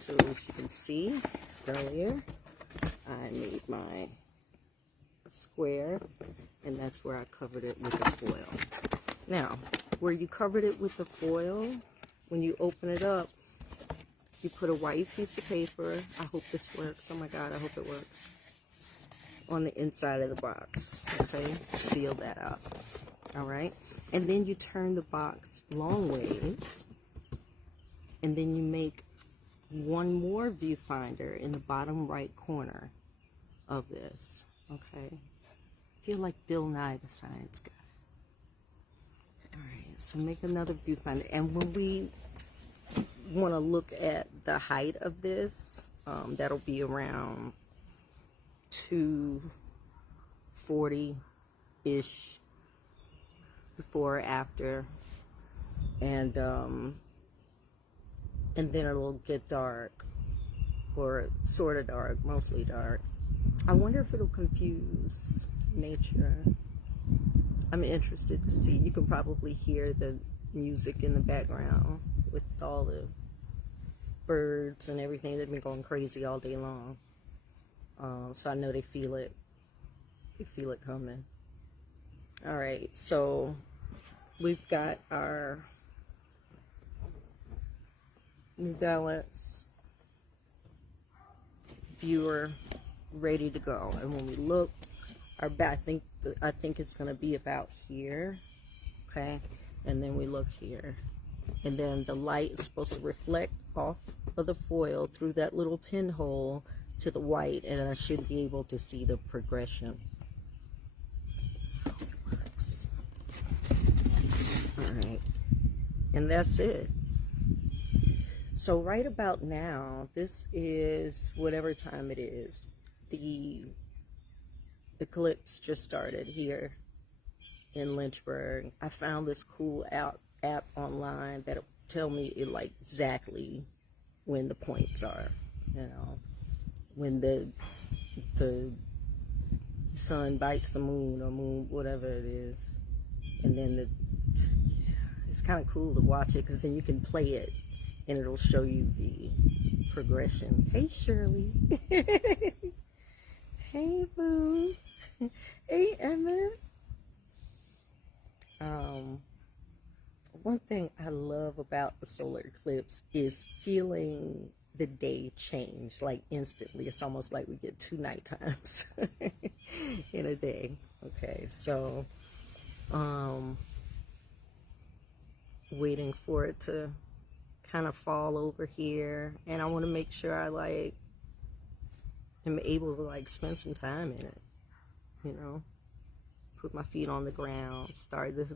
So as you can see earlier, I made my square, and that's where I covered it with the foil. Now, where you covered it with the foil, when you open it up, you put a white piece of paper. I hope this works. Oh my God, I hope it works. On the inside of the box, okay? Seal that up, all right? And then you turn the box long ways, and then you make one more viewfinder in the bottom right corner of this, okay? I feel like Bill Nye the Science Guy. All right, so make another viewfinder. And when we want to look at the height of this, that'll be around 240-ish before or after, and then it'll get dark, or sort of dark, mostly dark. I wonder if it'll confuse nature. I'm interested to see. You can probably hear the music in the background with all the birds and everything. They've been going crazy all day long. So I know they feel it. They feel it coming. All right, so we've got our New Balance viewer ready to go. And when we look, our back, I think it's going to be about here, okay? And then we look here, and then the light is supposed to reflect off of the foil through that little pinhole to the white, and I should be able to see the progression. All right, and that's it. So right about now, this is whatever time it is. The Eclipse just started here in Lynchburg. I found this cool app online that'll tell me like exactly when the points are, you know, when the sun bites the moon, or moon, whatever it is. And then it's kind of cool to watch it, because then you can play it and it'll show you the progression. Hey Shirley. Hey boo. Hey Emma. One thing I love about the solar eclipse is feeling the day change, like instantly. It's almost like we get 2 night times in a day. Okay, so waiting for it to kind of fall over here, and I want to make sure I like am able to like spend some time in it, you know, put my feet on the ground, start. This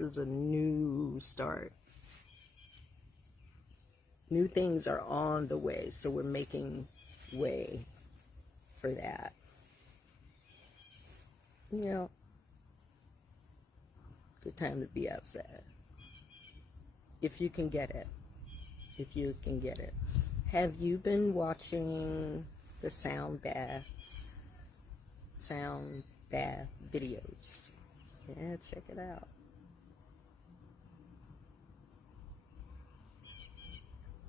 is a new start. New things are on the way, so we're making way for that. You know, good time to be outside. If you can get it. If you can get it. Have you been watching the sound bath videos? Yeah, check it out.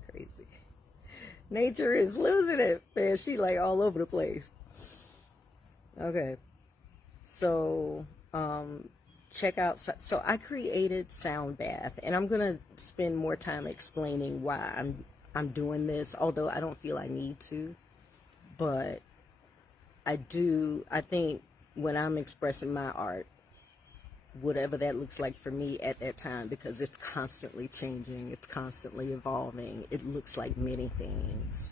Crazy. Nature is losing it, man. She like all over the place. Okay. So, check out. So I created Sound Bath, and I'm gonna spend more time explaining why I'm doing this, although I don't feel I need to, but I do. I think when I'm expressing my art, whatever that looks like for me at that time, because it's constantly changing, it's constantly evolving, it looks like many things.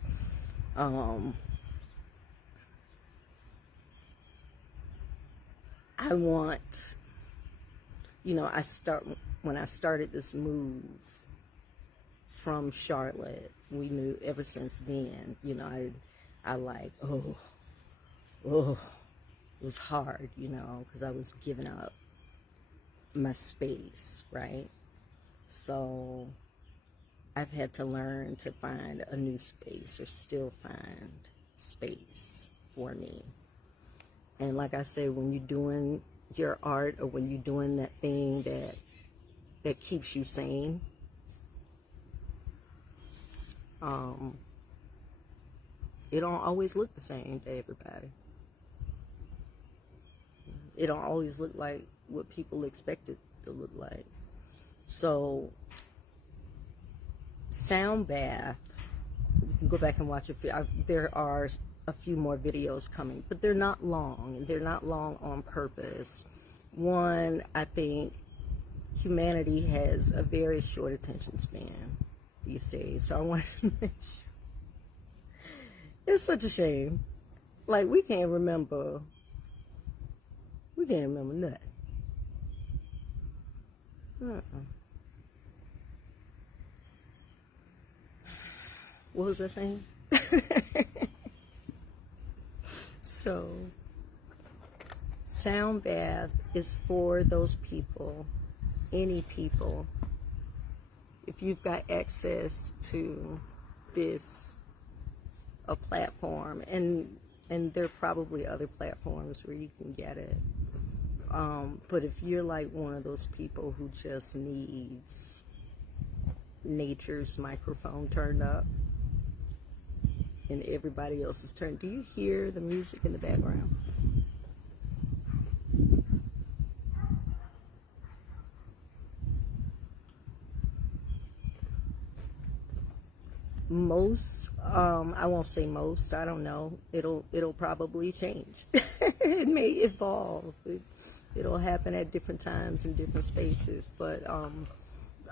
I want, you know, when I started this move from Charlotte, we knew ever since then, you know, I like, oh, it was hard, you know, because I was giving up my space, right? So I've had to learn to find a new space, or still find space for me. And like I say, when you're doing your art, or when you're doing that thing that keeps you sane, It don't always look the same to everybody. It don't always look like what people expect it to look like. So, sound bath, you can go back and watch it. There are a few more videos coming, but they're not long. They're not long on purpose. One, I think humanity has a very short attention span these days. So I wanted to make sure. It's such a shame. Like, we can't remember nothing. What was I saying? So, sound bath is for those people, any people. If you've got access to a platform, and there are probably other platforms where you can get it. But if you're like one of those people who just needs nature's microphone turned up and everybody else is turned, do you hear the music in the background? Most, I won't say most, I don't know. It'll probably change. It may evolve. It'll happen at different times in different spaces, but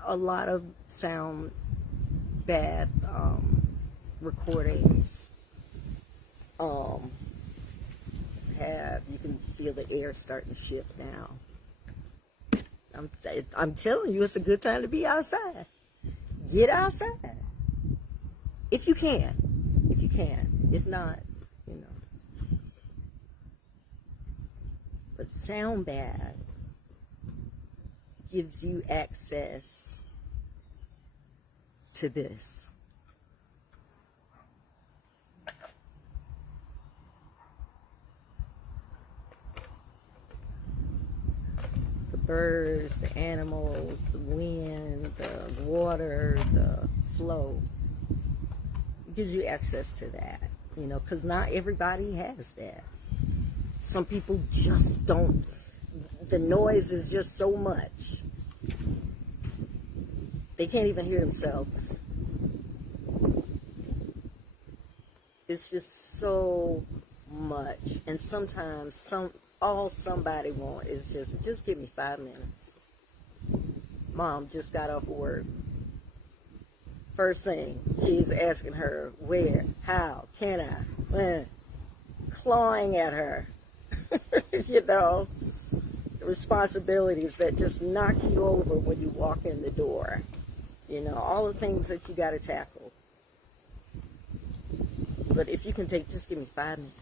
a lot of sound bath recordings you can feel the air starting to shift now. I'm telling you, it's a good time to be outside. Get outside. If you can. If not, you know. But sound bath gives you access to this. The birds, the animals, the wind, the water, the flow. It gives you access to that, you know, because not everybody has that. Some people just don't. The noise is just so much. They can't even hear themselves. It's just so much. And sometimes all somebody wants is just give me 5 minutes. Mom just got off of work. First thing, he's asking her, where, how, can I, when, clawing at her. You know, responsibilities that just knock you over when you walk in the door. You know, all the things that you got to tackle. But if you can just give me 5 minutes.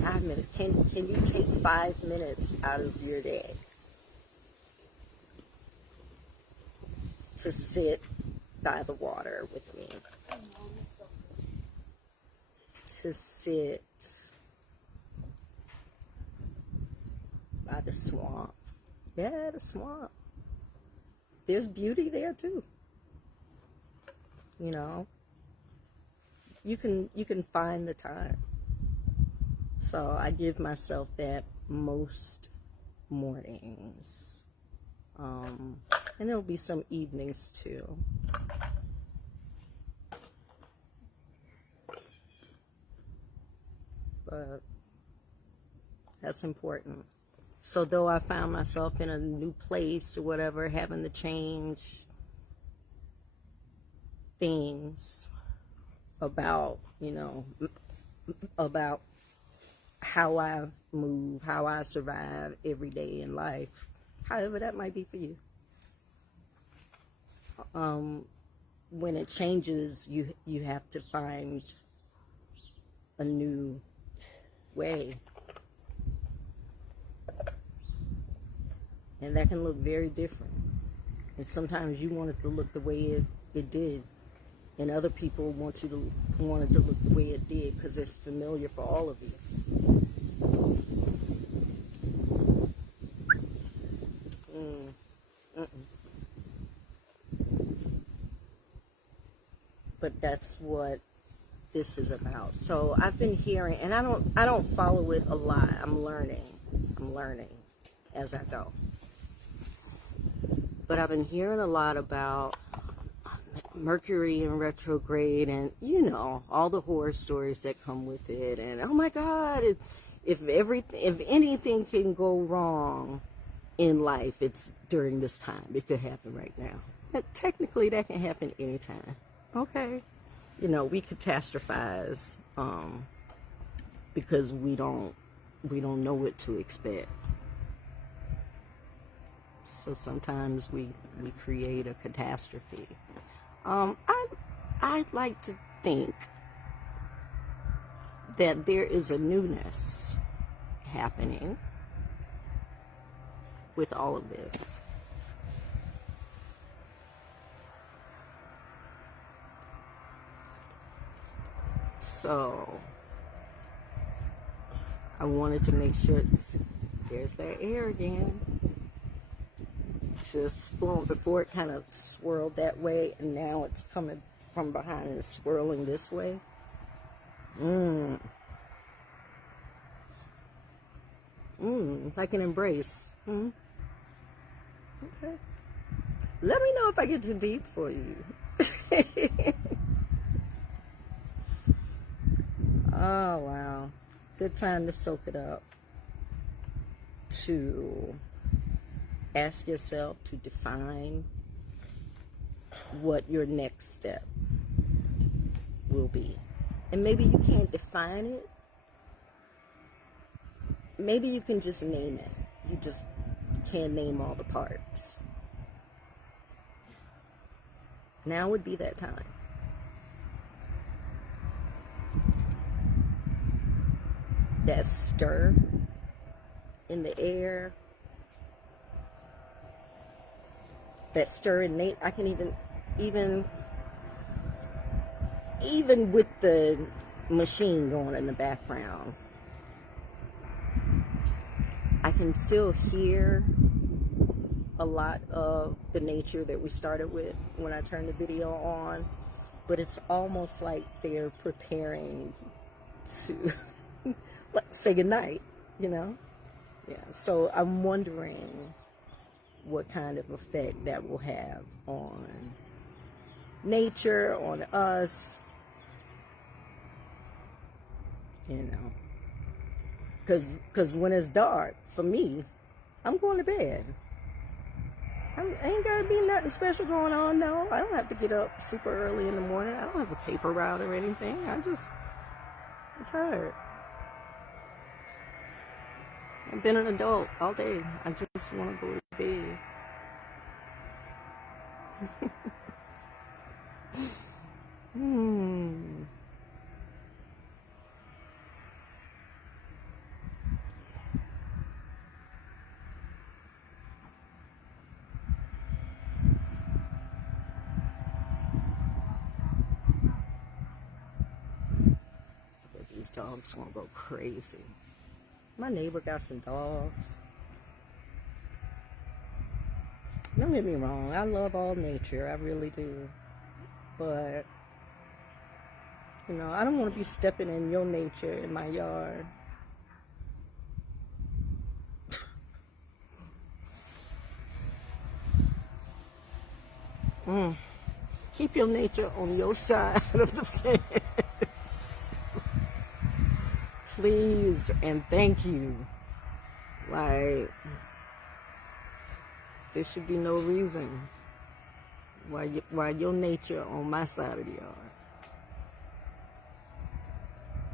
5 minutes. Can you take 5 minutes out of your day to sit by the water with me? To sit by the swamp. Yeah, the swamp. There's beauty there too. You know, you can find the time. So I give myself that most mornings. And there'll be some evenings too. But that's important. So though I found myself in a new place or whatever, having to change things about, you know, about how I move, how I survive every day in life, however that might be for you. When it changes, you have to find a new way. And that can look very different. And sometimes you want it to look the way it did. And other people want it to look the way it did because it's familiar for all of you. But that's what this is about. So I've been hearing, and I don't follow it a lot. I'm learning as I go. But I've been hearing a lot about Mercury in retrograde, and you know, all the horror stories that come with it. And oh my God, if anything can go wrong in life, it's during this time. It could happen right now. But technically, that can happen anytime. Okay, you know, we catastrophize because we don't know what to expect. So sometimes we create a catastrophe. I'd like to think that there is a newness happening with all of this. So I wanted to make sure, there's that air again. Just flowing before, it kind of swirled that way, and now it's coming from behind and swirling this way. Like an embrace. Okay. Let me know if I get too deep for you. Oh wow, good time to soak it up. To ask yourself to define what your next step will be. And maybe you can't define it. Maybe you can just name it. You just can't name all the parts. Now would be that time. That stir in the air. That stir in nature. I can even with the machine going in the background, I can still hear a lot of the nature that we started with when I turned the video on, but it's almost like they're preparing to say goodnight, you know? Yeah, so I'm wondering what kind of effect that will have on nature, on us, you know, because when it's dark, for me, I'm going to bed. Ain't got to be nothing special going on, no. I don't have to get up super early in the morning. I don't have a paper route or anything. I'm tired. I've been an adult all day. I just want to go to bed. These dogs gonna go crazy. My neighbor got some dogs. Don't get me wrong, I love all nature, I really do. But, you know, I don't want to be stepping in your nature in my yard. Keep your nature on your side of the fence. Please and thank you. Like, there should be no reason why your nature on my side of the yard.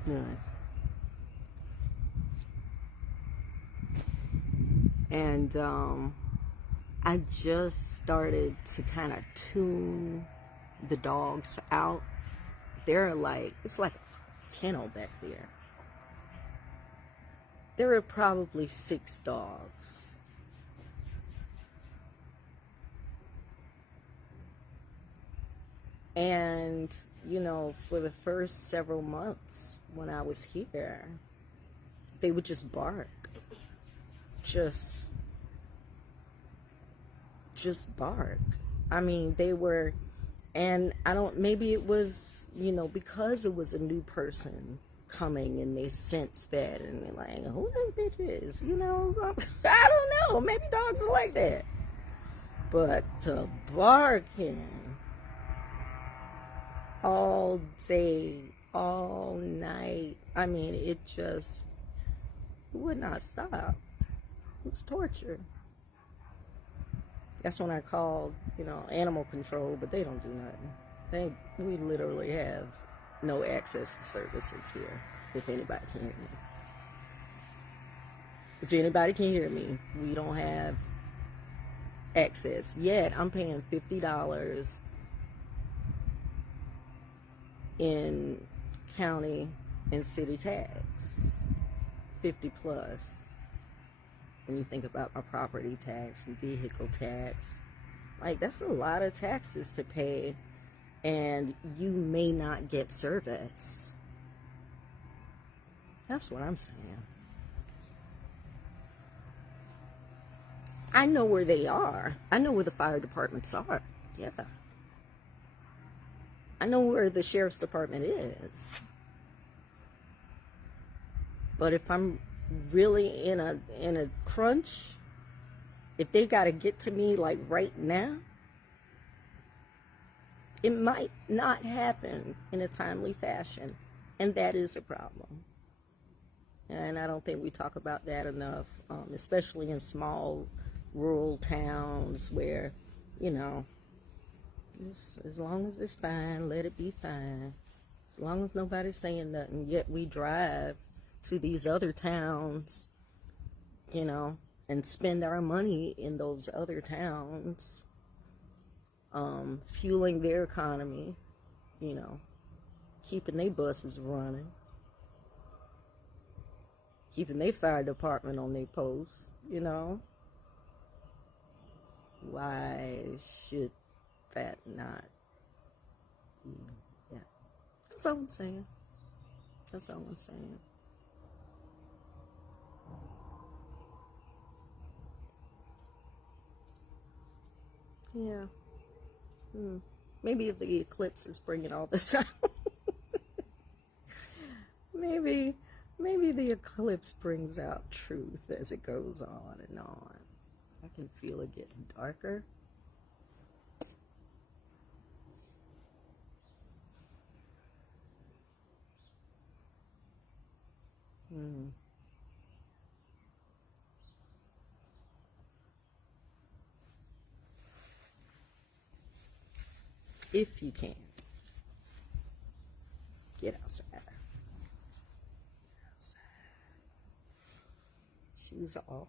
None. And I just started to kind of tune the dogs out. They're like, it's like a kennel back there. There are probably 6 dogs. And, you know, for the first several months when I was here, they would just bark. Just bark. I mean, they were, and maybe it was you know, because it was a new person coming and they sense that and they're like, who this bitch is? You know, I don't know. Maybe dogs are like that. But to barking all day, all night, I mean, it would not stop. It was torture. That's when I called, you know, animal control, but they don't do nothing. We literally have no access to services here, if anybody can hear me. If anybody can hear me, we don't have access. Yet, I'm paying $50 in county and city tax. 50 plus. When you think about my property tax and vehicle tax, like that's a lot of taxes to pay, and you may not get service. That's what I'm saying. I know where they are. I know where the fire departments are. Yeah. I know where the sheriff's department is. But if I'm really in a crunch, if they got to get to me like right now, it might not happen in a timely fashion, and that is a problem. And I don't think we talk about that enough, especially in small rural towns where, you know, as long as it's fine, let it be fine. As long as nobody's saying nothing, yet we drive to these other towns, you know, and spend our money in those other towns, fueling their economy, you know, keeping their buses running, keeping their fire department on their posts, you know. Why should that not be? Yeah. That's all I'm saying. That's all I'm saying. Yeah. Maybe the eclipse is bringing all this out. maybe the eclipse brings out truth as it goes on and on. I can feel it getting darker. If you can, get outside. Shoes off.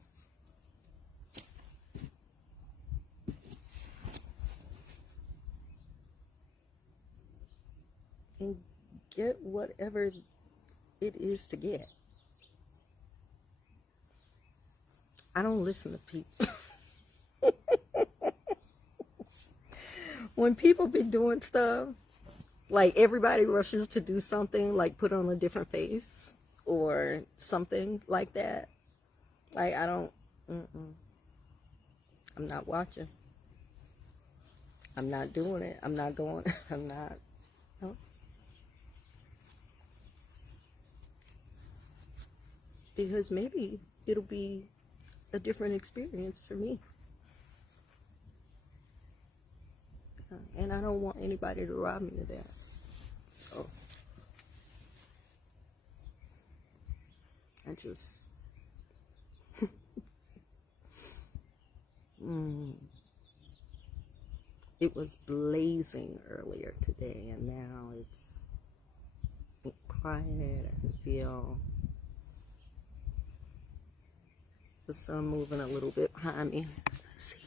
And get whatever it is to get. I don't listen to people. When people be doing stuff, like everybody rushes to do something, like put on a different face or something like that. Like, I don't, I'm not watching. I'm not doing it. I'm not going, I'm not, no. Because maybe it'll be a different experience for me. And I don't want anybody to rob me of that. So, I just, it was blazing earlier today, and now it's quiet. I can feel the sun moving a little bit behind me. Let's see.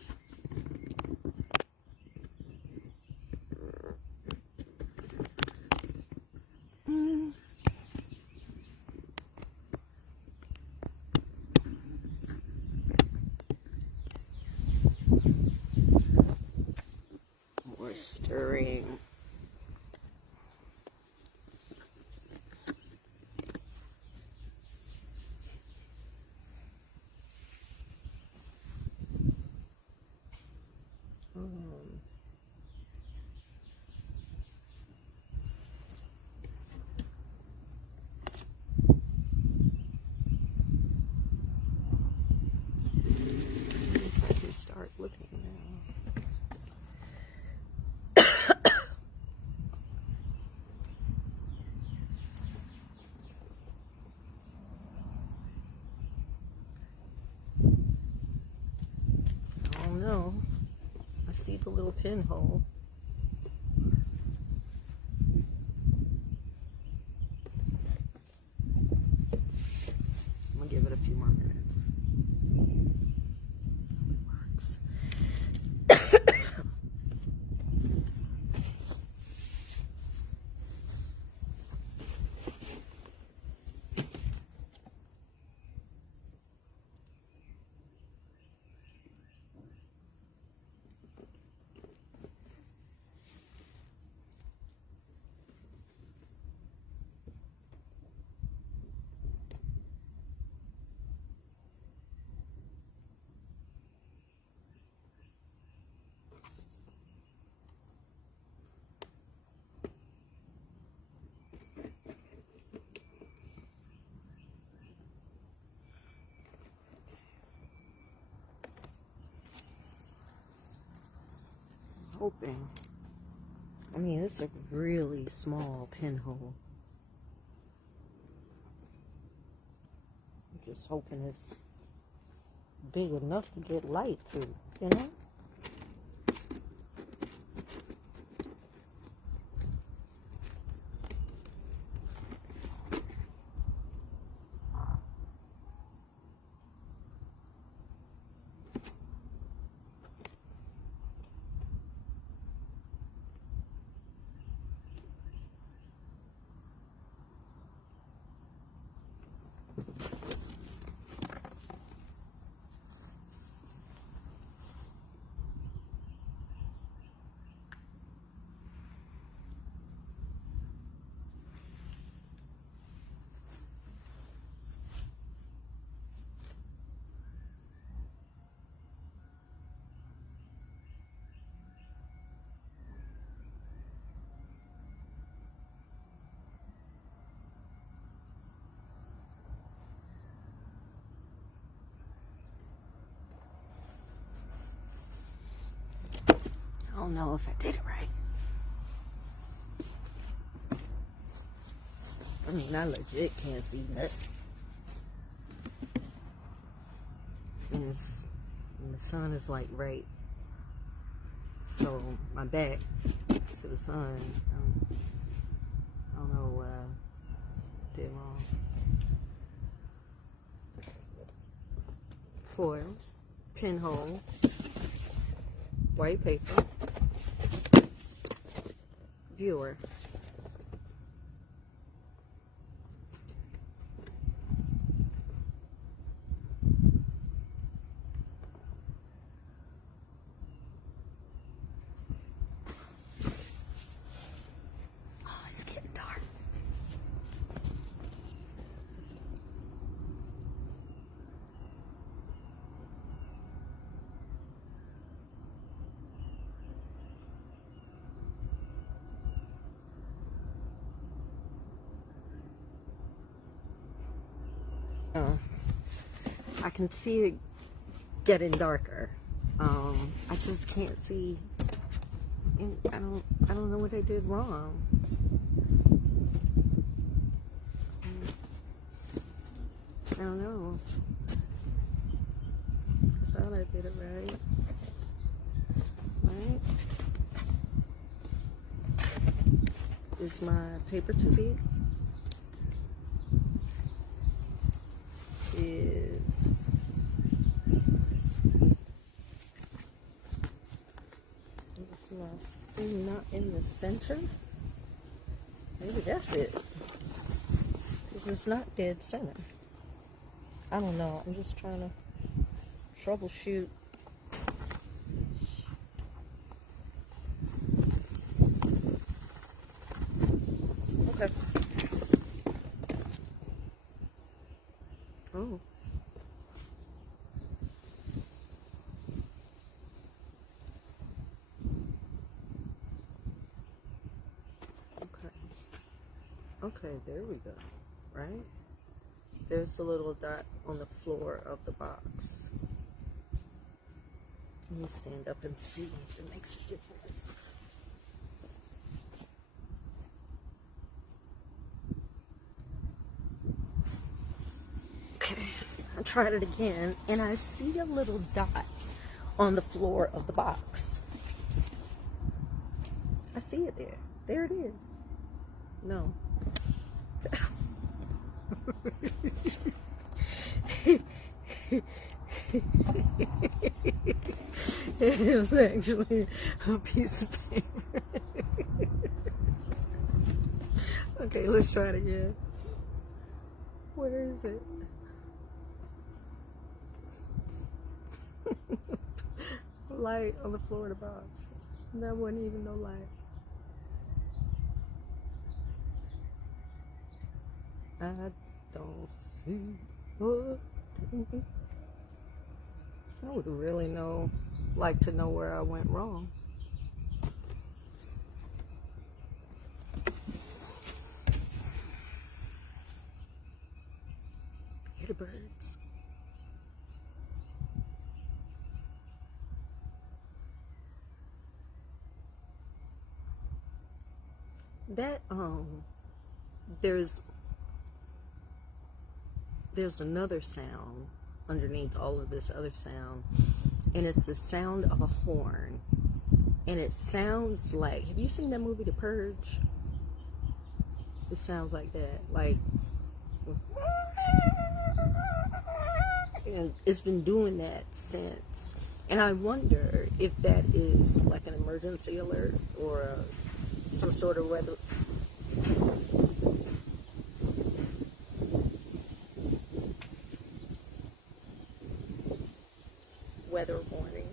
More stirring. pinhole. I'm gonna give it a few more minutes. Hoping. I mean, it's a really small pinhole. I'm just hoping it's big enough to get light through, you know? I don't know if I did it right. I mean, I legit can't see that. And the sun is like right. So my back is to the sun. I don't know what I did wrong. Foil, pinhole, white paper, viewer. Oh, it's getting dark. I can see it getting darker. I just can't see. And I don't know what I did wrong. I don't know. I thought I did it right. Right? Is my paper too big? Is my thing not in the center? Maybe that's it. Because it's not dead center. I don't know. I'm just trying to troubleshoot. Okay. Oh. Okay, there we go, right? There's a little dot on the floor of the box. Let me stand up and see if it makes a difference. Okay, I tried it again, and I see a little dot on the floor of the box. There it is. No. It was actually a piece of paper. Okay, let's try it again. Where is it? Light on the floor of the box. That wasn't even no light. I don't see what. I would really like to know where I went wrong. Hear the birds. That there's another sound underneath all of this other sound, and it's the sound of a horn, and it sounds like, have you seen that movie The Purge? It sounds like that, like, and it's been doing that since, and I wonder if that is like an emergency alert or some sort of weather warning.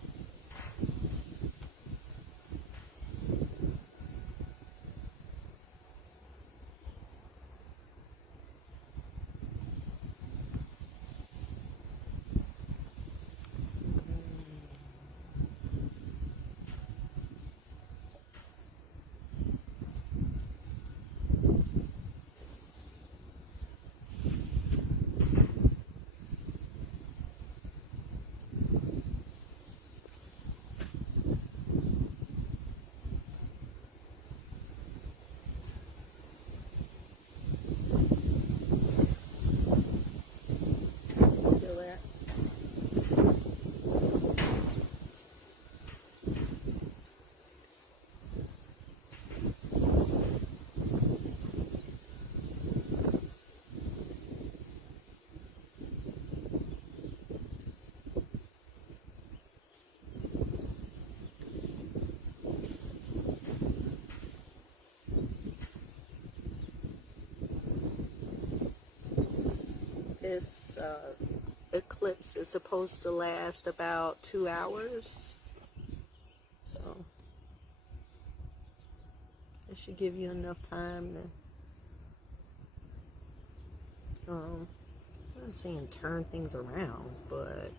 This eclipse is supposed to last about 2 hours, so it should give you enough time to, I'm not saying turn things around, but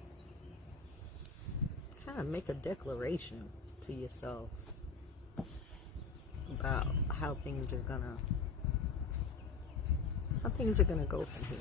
kind of make a declaration to yourself about how things are gonna go from here.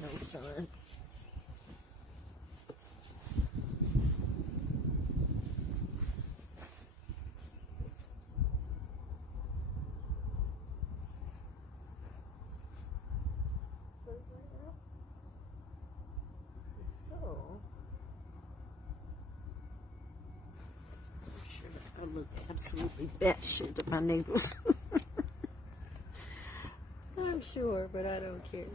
No sun. I look absolutely batshit to my neighbors. I'm sure, but I don't care.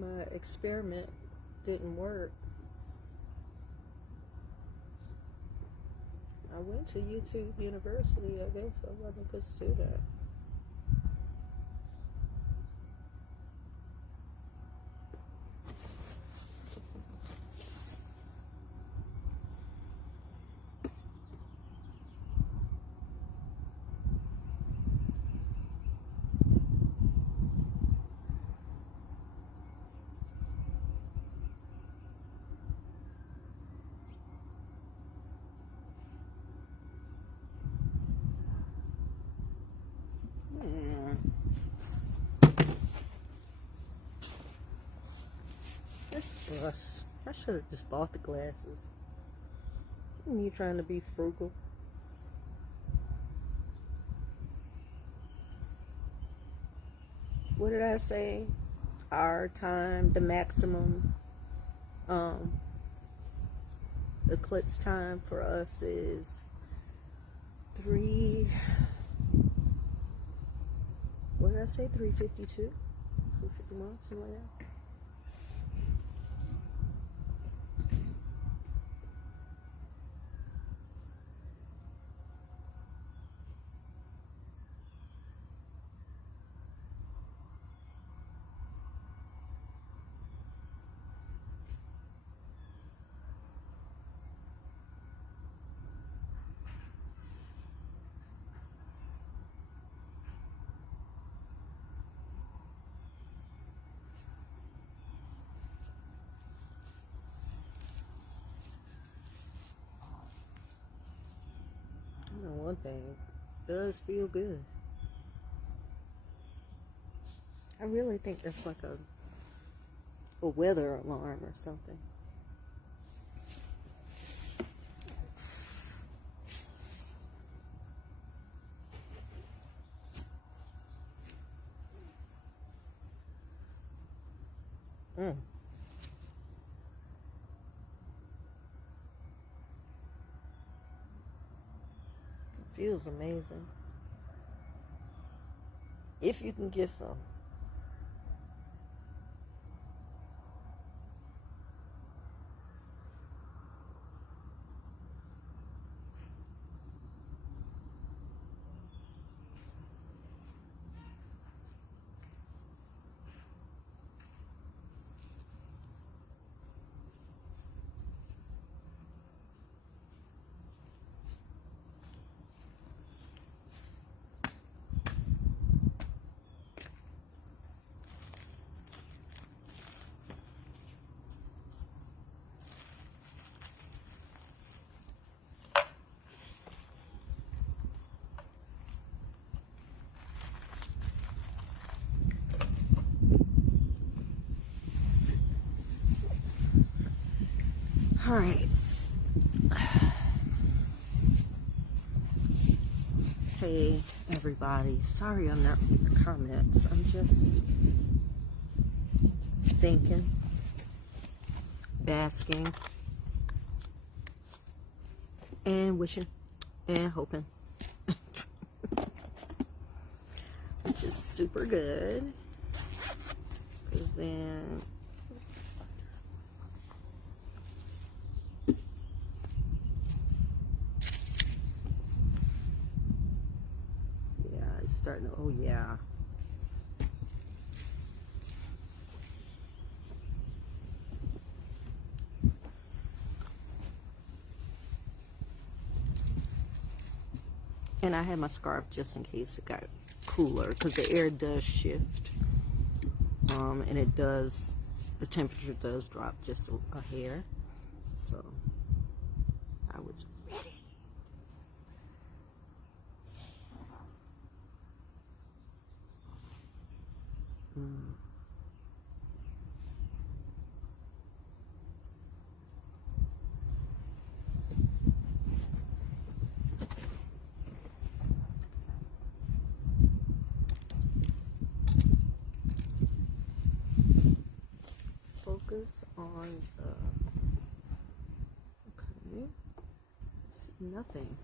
My experiment didn't work. I went to YouTube University. I guess I wasn't a good student. This brush. I should have just bought the glasses. Me trying to be frugal. What did I say? Our time, the maximum eclipse time for us is 3. What did I say? 3:52, 3:51, something like that. You know, one thing does feel good. I really think that's like a weather alarm or something. Feels amazing. If you can get some. All right. Hey, everybody. Sorry I'm not reading the comments. I'm just thinking, basking, and wishing, and hoping. Which is super good. Because then... starting to, oh yeah. And I had my scarf just in case it got cooler, because the air does shift. And it does, the temperature does drop just a hair. So I was ready. Focus on the, okay, nothing.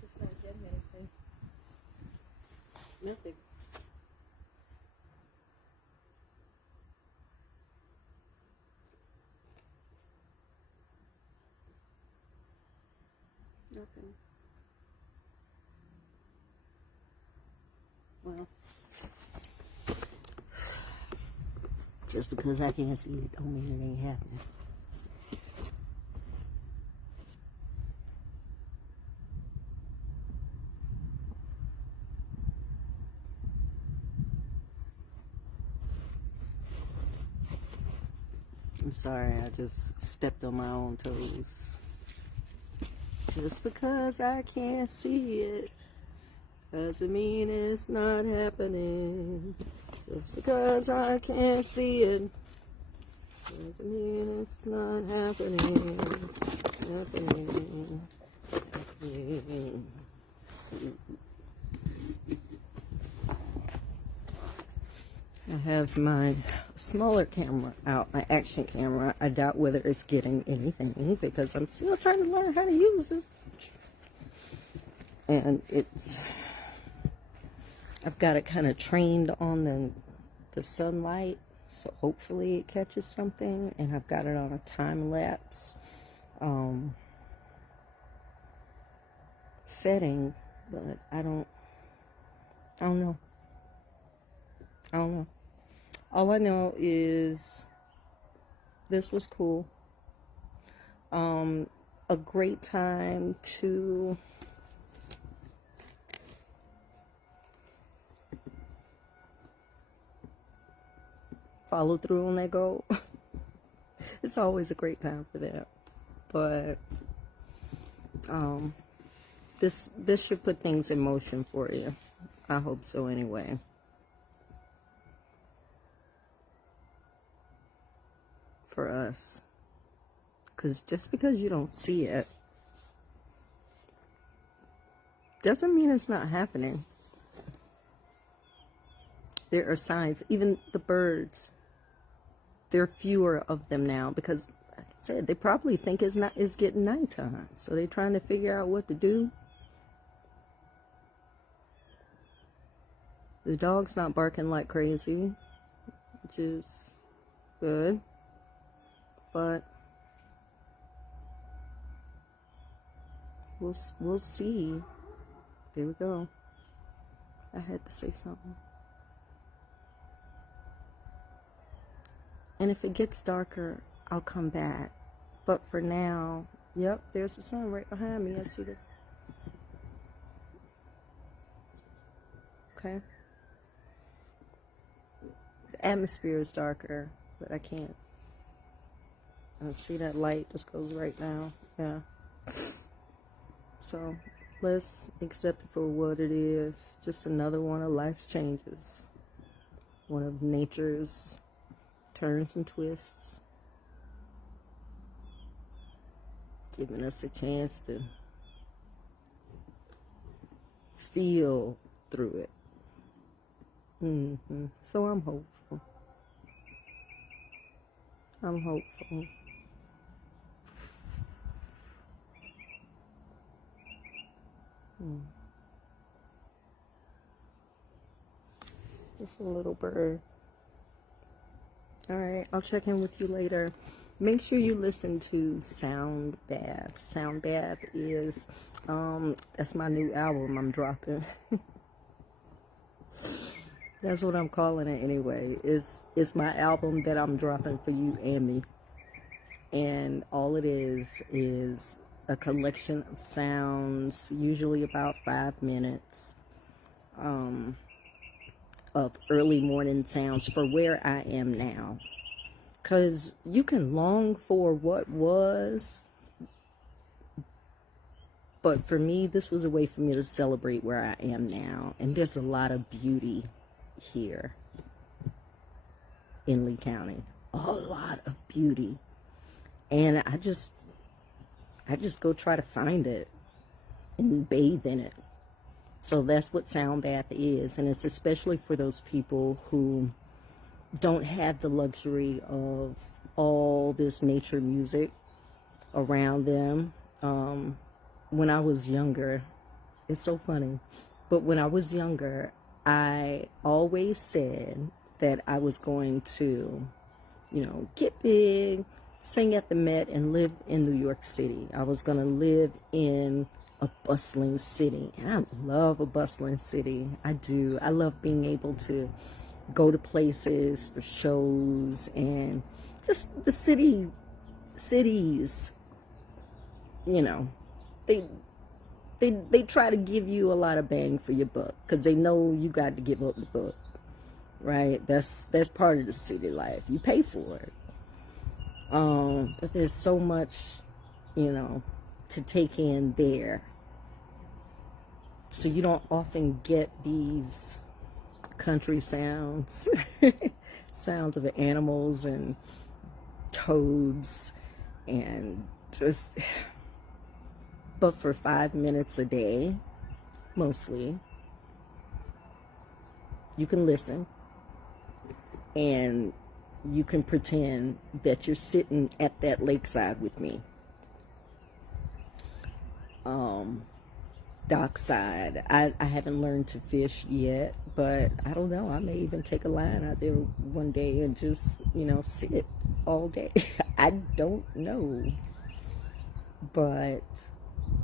Just not getting anything. Nothing. Nothing. Well, just because I can't see it don't mean it ain't happening. I'm sorry, I just stepped on my own toes. Just because I can't see it doesn't mean it's not happening. Just because I can't see it doesn't mean it's not happening. Happening. I have my smaller camera out, my action camera. I doubt whether it's getting anything because I'm still trying to learn how to use this. And I've got it kind of trained on the sunlight, so hopefully it catches something. And I've got it on a time lapse setting, but I don't know. All I know is this was cool. A great time to follow through on that goal. It's always a great time for that. But this should put things in motion for you. I hope so anyway. For us. Because just because you don't see it doesn't mean it's not happening. There are signs. Even the birds, there are fewer of them now because, like I said, they probably think it's getting nighttime, so they're trying to figure out what to do. The dog's not barking like crazy, which is good, but we'll see. There we go. I had to say something. And if it gets darker, I'll come back. But for now, yep, there's the sun right behind me. I see it. Okay. The atmosphere is darker, but I can't. I see that light just goes right now. Yeah. So let's accept it for what it is. Just another one of life's changes. One of nature's turns and twists. Giving us a chance to feel through it. So I'm hopeful. I'm hopeful. Just a little bird. Alright, I'll check in with you later. Make sure you listen to Sound Bath. Sound Bath is, that's my new album I'm dropping. That's what I'm calling it anyway. It's my album that I'm dropping for you and me. And all it is a collection of sounds, usually about 5 minutes, of early morning sounds for where I am now. Because you can long for what was, but for me, this was a way for me to celebrate where I am now. And there's a lot of beauty here in Lee County. A lot of beauty. And I just go try to find it and bathe in it. So that's what sound bath is, and it's especially for those people who don't have the luxury of all this nature music around them. When I was younger, it's so funny, but when I was younger, I always said that I was going to, get big, sing at the Met, and live in New York City. I was going to live in a bustling city, and I love a bustling city. I do. I love being able to go to places for shows, and just the cities, they try to give you a lot of bang for your buck, because they know you got to give up the buck, right? That's part of the city life. You pay for it. But there's so much, to take in there. So you don't often get these country sounds, sounds of animals and toads and just, but for 5 minutes a day, mostly, you can listen and you can pretend that you're sitting at that lakeside with me. Dockside. I haven't learned to fish yet, but I don't know. I may even take a line out there one day and just, sit all day. I don't know. But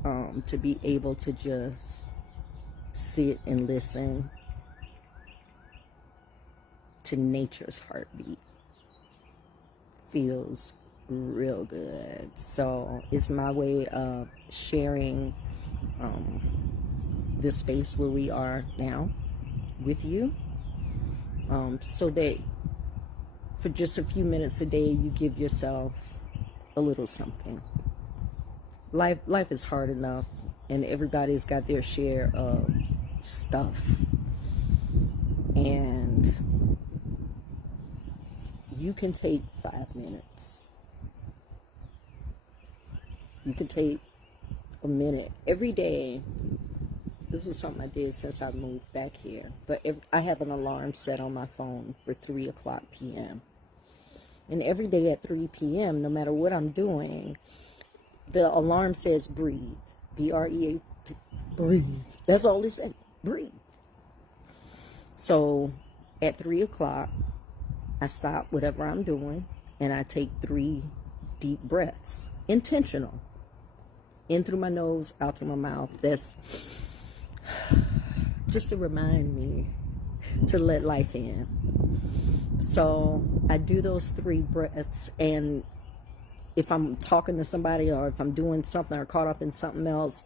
to be able to just sit and listen to nature's heartbeat feels real good. So it's my way of sharing this space where we are now with you, so that for just a few minutes a day you give yourself a little something. Life is hard enough, and everybody's got their share of stuff, and you can take 5 minutes. You can take a minute every day. This is something I did since I moved back here, but I have an alarm set on my phone for 3 o'clock p.m. And every day at 3 p.m., no matter what I'm doing, the alarm says breathe. B-R-E-A-T, breathe. That's all it says, breathe. So at 3 o'clock, I stop whatever I'm doing, and I take 3 deep breaths, intentional. In through my nose, out through my mouth. That's just to remind me to let life in. So I do those 3 breaths, and if I'm talking to somebody or if I'm doing something or caught up in something else,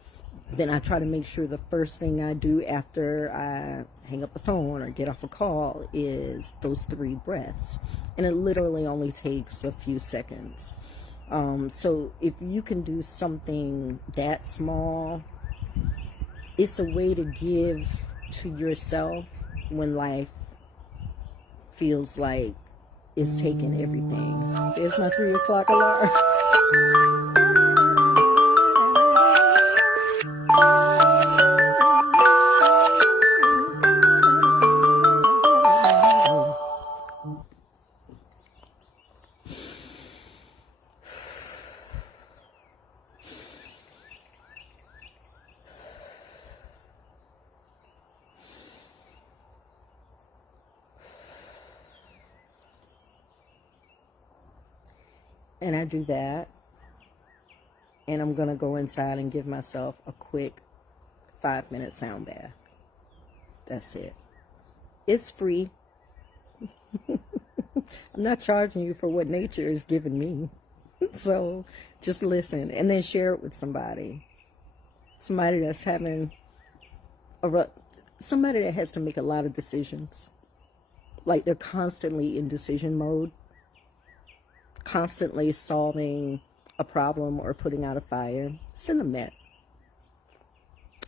then I try to make sure the first thing I do after I hang up the phone or get off a call is those 3 breaths. And it literally only takes a few seconds. So if you can do something that small, it's a way to give to yourself when life feels like it's taking everything. There's my 3 o'clock alarm. And I do that, and I'm going to go inside and give myself a quick 5-minute sound bath. That's it. It's free. I'm not charging you for what nature is giving me. So just listen and then share it with somebody. Somebody that's having somebody that has to make a lot of decisions. Like they're constantly in decision mode. Constantly solving a problem or putting out a fire. Send them that.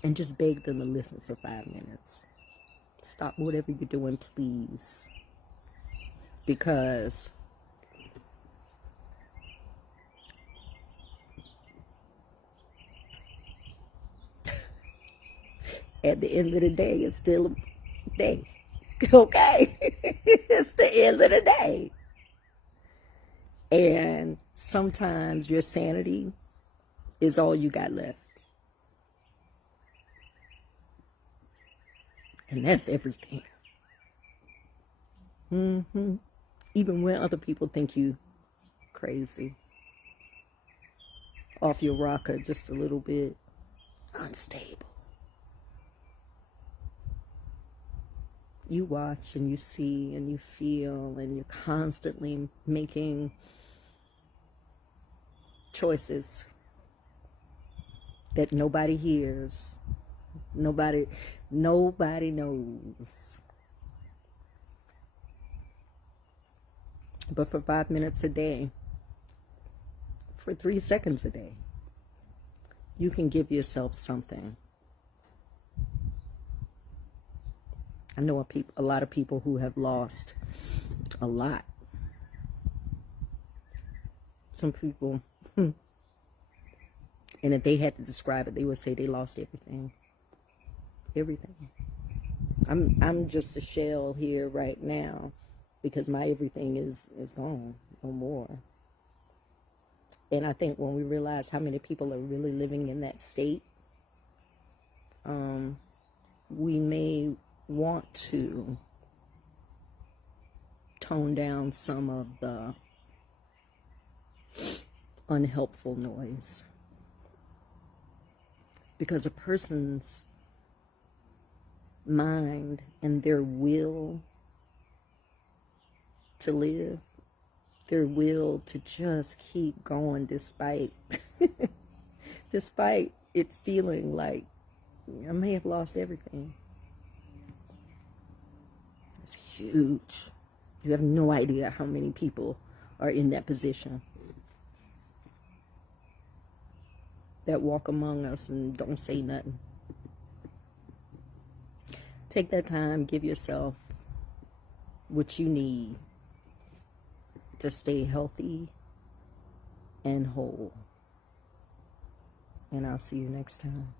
And just beg them to listen for 5 minutes. Stop whatever you're doing, please. Because At the end of the day, it's still a day. Okay? It's the end of the day. And sometimes your sanity is all you got left. And that's everything. Even when other people think you crazy, off your rocker just a little bit, unstable. You watch and you see and you feel, and you're constantly making choices that nobody hears. Nobody knows. But for 5 minutes a day, for 3 seconds a day, you can give yourself something. I know a lot of people who have lost a lot. Some people, and if they had to describe it, they would say they lost everything. Everything. I'm just a shell here right now because my everything is gone, no more. And I think when we realize how many people are really living in that state, we may want to tone down some of the unhelpful noise. Because a person's mind and their will to live, their will to just keep going despite despite it feeling like I may have lost everything. It's huge. You have no idea how many people are in that position, that walk among us and don't say nothing. Take that time, give yourself what you need to stay healthy and whole. And I'll see you next time.